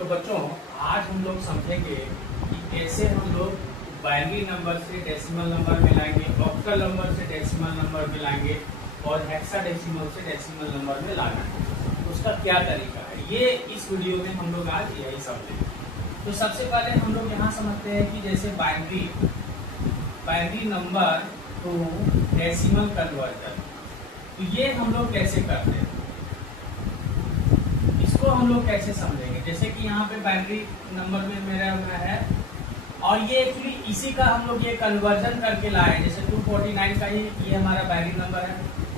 तो बच्चों आज हम लोग समझेंगे कि कैसे हम लोग बाइनरी नंबर से डेसिमल नंबर मिलाएंगे, ऑक्टल नंबर से डेसिमल नंबर मिलाएंगे और हेक्साडेसिमल से डेसिमल नंबर में लाना है। उसका क्या तरीका है, ये इस वीडियो में हम लोग आज यही समझेंगे। तो सबसे पहले हम लोग यहाँ समझते हैं कि जैसे binary number two decimal conversion, तो ये हम लोग कैसे करते हैं, इसको हम लोग कैसे समझेंगे। जैसे कि यहाँ पे बाइनरी नंबर में मेरा है और ये एक्चुअली इसी का हम लोग ये कन्वर्जन करके लाए। जैसे 249 का ये हमारा बाइनरी नंबर है,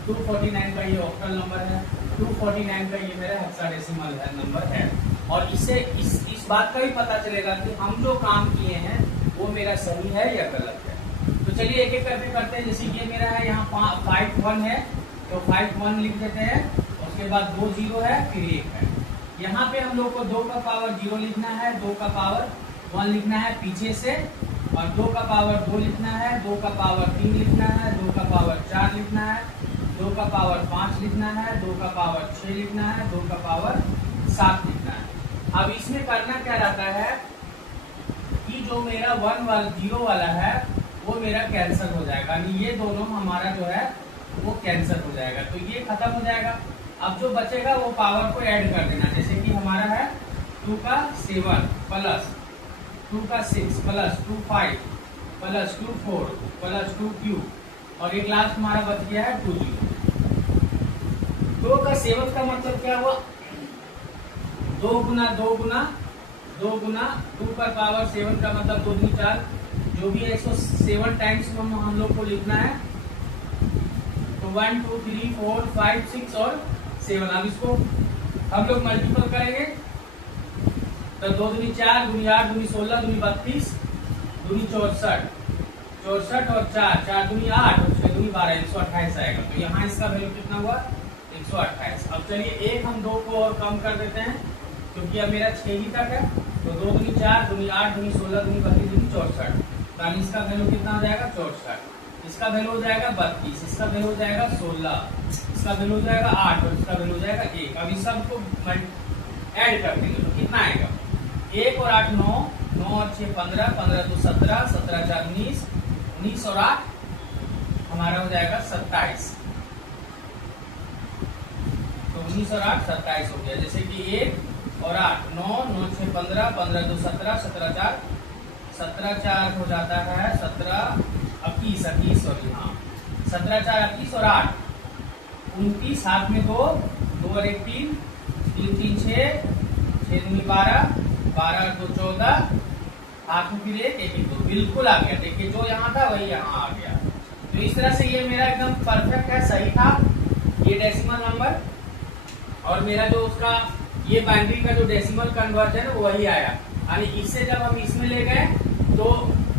249 का ये ऑक्टल नंबर है, 249 का ये मेरा हेक्साडेसिमल नंबर है। और इससे इस बात का भी पता चलेगा कि हम जो काम किए हैं वो मेरा सही है या गलत है। तो चलिए एक एक करके करते हैं। जैसे ये मेरा है यहाँ 51 है तो 51 लिख देते हैं, उसके बाद 2 0 है फिर 1 है। यहाँ पे हम लोग को 2 का पावर 0 लिखना है, 2 का पावर 1 लिखना है पीछे से, और 2 का पावर 2 लिखना है, 2 का पावर 3 लिखना है, 2 का पावर 4 लिखना है, 2 का पावर 5 लिखना है, 2 का पावर 6 लिखना है, 2 का पावर 7 लिखना है। अब इसमें करना क्या रहता है कि जो मेरा 0 वाला है वो मेरा कैंसिल हो जाएगा, यानी ये दोनों हमारा जो है वो कैंसिल हो जाएगा, तो ये खत्म हो जाएगा। अब जो बचेगा वो पावर को ऐड कर देना। जैसे कि हमारा है 2 का 7 प्लस 2 का 6 प्लस 2 5 प्लस 2 4 प्लस 2 क्यूब और एक लास्ट हमारा बच गया है 2 0। 2 का 7 का मतलब क्या हुआ, 2 गुना 2 गुना 2 गुना 2 का पावर 7 का मतलब 2 दूनी 4, जो भी है इसको 7 टाइम्स हम लोग को लिखना है। तो 1 2 3 4 5 6 और 7। अब इसको हम लोग मल्टीपल करेंगे तो 2 दूनी 4, दूनी 8, दूनी 16, दूनी 32, दूनी 64, 64 और 4 दूनी 8 और 6 दूनी 12, 128 आएगा। तो यहाँ इसका वैल्यू कितना हुआ, 128। अब चलिए एक हम 2 को और कम कर देते हैं क्योंकि अब मेरा 6 ही तक है। तो 2 दूनी 4, दूनी 8, दूनी 16, दूनी 32, दूनी 64, तो इसका वैल्यू कितना हो जाएगा 64। इसका वैल्यू हो जाएगा 32, इसका वैल्यू हो जाएगा 16, इसका वैल्यू हो जाएगा 8 और इसका वैल्यू हो जाएगा 1। अब इस सबको ऐड कर देंगे तो कितना आएगा, 1 और 8 9, 9 और 6 15, 15 2 17, 17 4 19, 19 और 8 हमारा हो जाएगा 27। तो 19 और 8 27 हो गया। जैसे कि 1 और 8 9, 9 6 15, 15 2 17, 17 4, 17 4 हो जाता है 17 21 और यहाँ 17 4 21 और 8 29, हाथ में 2 2 और 1 3, 3 3 6, 6 दूनी 12, 12 2 14, हाथ में फिर 1 1 2, बिल्कुल आ गया। देखिए जो यहाँ था वही यहाँ आ गया। तो इस तरह से ये मेरा एकदम परफेक्ट है, सही था ये डेसिमल नंबर। और मेरा जो उसका ये बाइनरी का जो डेसिमल कन्वर्जन है वो वही आया, यानी इससे जब हम इसमें ले गए तो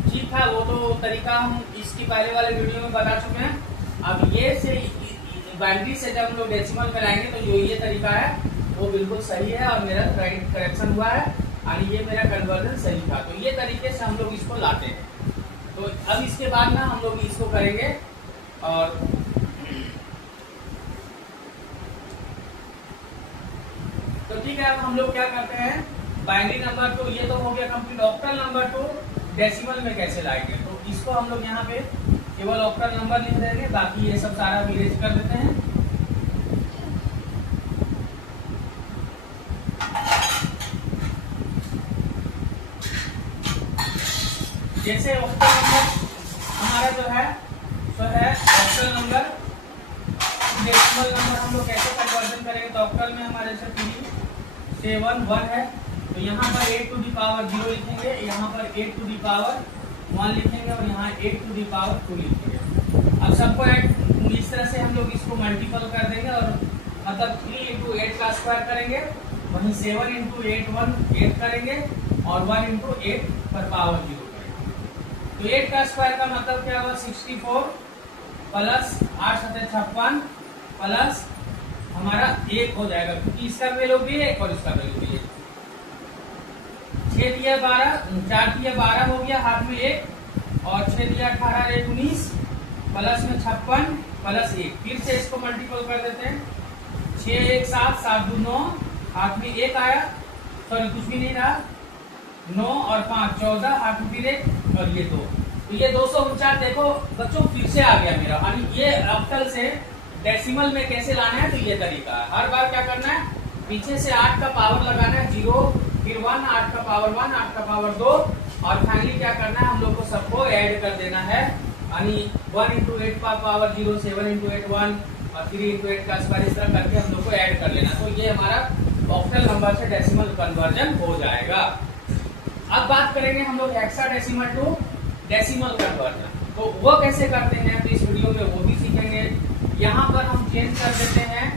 ठीक था। वो तो तरीका हम इसकी पहले वाले वीडियो में बता चुके हैं। अब ये से बाइनरी से जब हम लोग डेसिमल में लाएंगे तो जो ये तरीका है वो बिल्कुल सही है और मेरा राइट करेक्शन हुआ है, यानी ये मेरा कन्वर्जन सही था। तो ये तरीके से हम लोग इसको लाते हैं। तो अब इसके बाद ना हम लोग इसको करेंगे। और तो ठीक है, अब हम लोग क्या करते हैं, बाइनरी नंबर तो ये तो हो गया कंप्लीट। ऑक्टल नंबर तो डेसिमल में कैसे लाएंगे, तो इसको हम लोग यहाँ पे केवल ऑक्टल नंबर लिख देंगे, बाकी ये सब सारा इरेज कर देते हैं। जैसे ऑक्टल नंबर हमारा जो है तो है ऑक्टल नंबर डेसिमल नंबर हम लोग कैसे कन्वर्जन करेंगे। तो ऑक्टल में हमारे जैसे 3 7 1 है, तो यहाँ पर 8 टू दी पावर 0 लिखेंगे, यहाँ पर 8 टू दी पावर 1 लिखेंगे और यहाँ 8 टू दी पावर 2 लिखेंगे। अब सबको इस तरह से हम लोग इसको मल्टीपल कर देंगे और मतलब 3 इंटू 8 का स्क्वायर करेंगे, वहीं 7 इंटू 8 8 करेंगे और 1 इंटू 8 पर पावर 0 करेंगे। तो 8 का स्क्वायर का मतलब क्या हुआ, 64 प्लस 8 7 56 प्लस हमारा 1 हो जाएगा, क्योंकि इसका वैल्यू भी 1 और इसका वैल्यू भी 1। 6 दिया 12, 4 दिया 12 हो गया, हाथ में 1 और 6 दिया 18 1 19 प्लस में 56 प्लस 1। फिर से इसको मल्टीपल कर देते हैं, 6 1 7 7 2 9, हाथ में 1 आया सॉरी कुछ भी नहीं रहा, 9 और 5 14, 8 फिर 1 और ये 2, तो ये 249 देखो बच्चों फिर से आ गया मेरा। और ये ऑक्टल से डेसिमल में कैसे लाना है, तो ये तरीका है। हर बार क्या करना है, पीछे से 8 का पावर लगाना है 0, फिर 1, 8 का पावर 1, 8 का पावर 2, और फाइनली क्या करना है, हम लोग को सबको ऐड कर देना है। यानी 1 × 8 का पावर 0, 7 × 8 1, और 3 × 8 का स्क्वायर, इस तरह करके हम लोग को ऐड कर लेना। तो ये हमारा ऑक्टल नंबर से डेसिमल कन्वर्जन हो जाएगा। अब बात करेंगे हम लोग हेक्साडेसिमल टू डेसिमल कन्वर्जन। तो वो कैसे करते हैं, तो इस वीडियो में वो भी सीखेंगे। यहाँ पर हम चेंज कर देते हैं,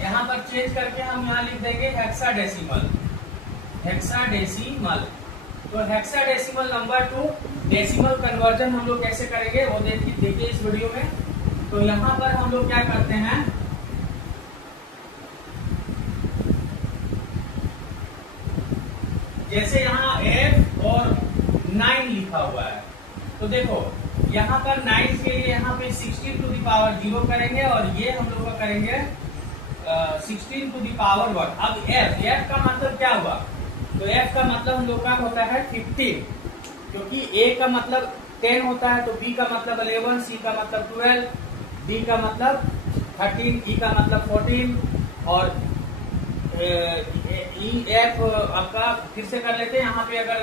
यहाँ पर चेंज करके हम यहाँ लिख देंगे हेक्साडेसिमल। हेक्साडेसिमल, तो hexadecimal number two decimal conversion हम लोग कैसे करेंगे वो देखिए इस वीडियो में। तो यहाँ पर हम लोग क्या करते हैं, जैसे यहाँ F और 9 लिखा हुआ है, तो देखो यहाँ पर 9 के लिए यहाँ पे 16 टू द पावर 0 करेंगे, और ये हम लोग का करेंगे 16 टू द पावर 1। अब F का मतलब क्या हुआ, तो F का मतलब हम लोग का होता है 15, क्योंकि A का मतलब 10 होता है, तो B का मतलब 11, C का मतलब 12, D का मतलब 13, E का मतलब 14, और F आपका फिर से कर लेते हैं। यहाँ पे अगर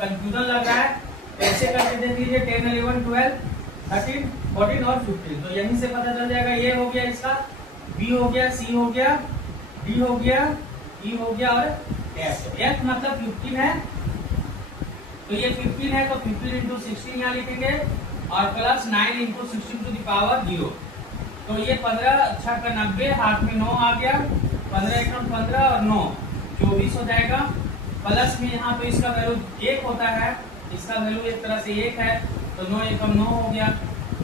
कंफ्यूजन लग रहा है तो ऐसे कर देते हैं 10, 11, 12, 13, 14 और 15, तो यहीं से पता चल जाएगा। ये हो गया इसका, B हो गया, C हो गया, D हो गया, E हो गया, और F मतलब 15 है, तो ये 15 है, तो 15 × 16 यहाँ लिखेंगे, और प्लस 9 × 16 टू द पावर 0, तो ये 15 6 का 90, हाथ में 9 आ गया, 15 × 15 और 9 24 हो जाएगा। प्लस में यहाँ पे इसका वैल्यू 1 होता है, इसका वैल्यू एक तरह से 1 है, तो 9 × 9 हो गया।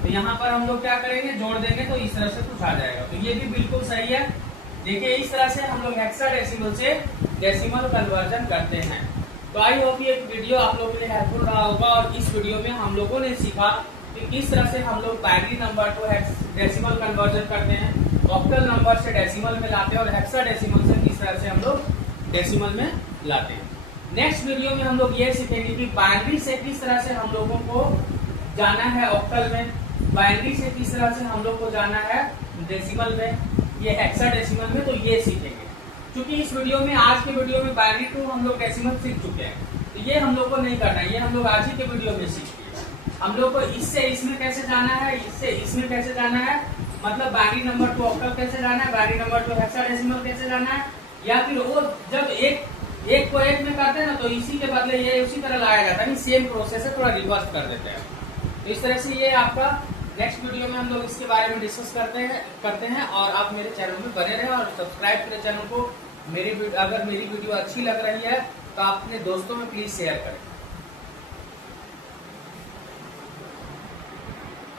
तो यहाँ पर हम लोग क्या करेंगे, जोड़ देंगे, तो इस तरह से कुछ आ जाएगा। तो ये भी बिल्कुल सही है। देखिए इस तरह से हम लोग हेक्साडेसिमल से डेसिमल कन्वर्जन करते हैं। तो आई होप ये वीडियो आप लोगों के लिए हेल्पफुल रहा होगा, और इस वीडियो में हम लोगों ने सीखा कि किस तरह से हम लोग बाइनरी नंबर को डेसिमल कन्वर्जन करते हैं, ऑक्टल नंबर से डेसिमल में लाते हैं, और हेक्साडेसिमल से किस तरह से हम लोग डेसिमल में लाते हैं। नेक्स्ट वीडियो में हम लोग ये सीखेंगे कि बाइनरी से किस तरह से हम लोगों को जाना है ऑक्टल में, बाइनरी से किस तरह से हम लोग को जाना है डेसिमल में, ये हेक्साडेसिमल में, तो ये सीखेंगे। क्योंकि इस वीडियो में, आज के वीडियो में बाइनरी टू हम लोग डेसिमल सीख चुके हैं, तो ये हम लोग को नहीं करना है, ये हम लोग आज ही के वीडियो में सीखेंगे। हम लोग को इससे इसमें कैसे जाना है, इससे इसमें कैसे जाना है, मतलब बाइनरी नंबर टू ऑक्टल कैसे जाना है, बाइनरी नंबर टू हेक्साडेसिमल कैसे जाना है, या फिर वो जब एक को एक में करते हैं ना, तो इसी के बदले ये उसी तरह लाया जाता है, सेम प्रोसेस है, थोड़ा रिवर्स कर देते हैं। तो इस तरह से ये आपका नेक्स्ट वीडियो में हम लोग इसके बारे में डिस्कस करते हैं। और आप मेरे चैनल में बने रहें और सब्सक्राइब करें चैनल को। अगर मेरी वीडियो अच्छी लग रही है तो आप अपने दोस्तों में प्लीज शेयर करें।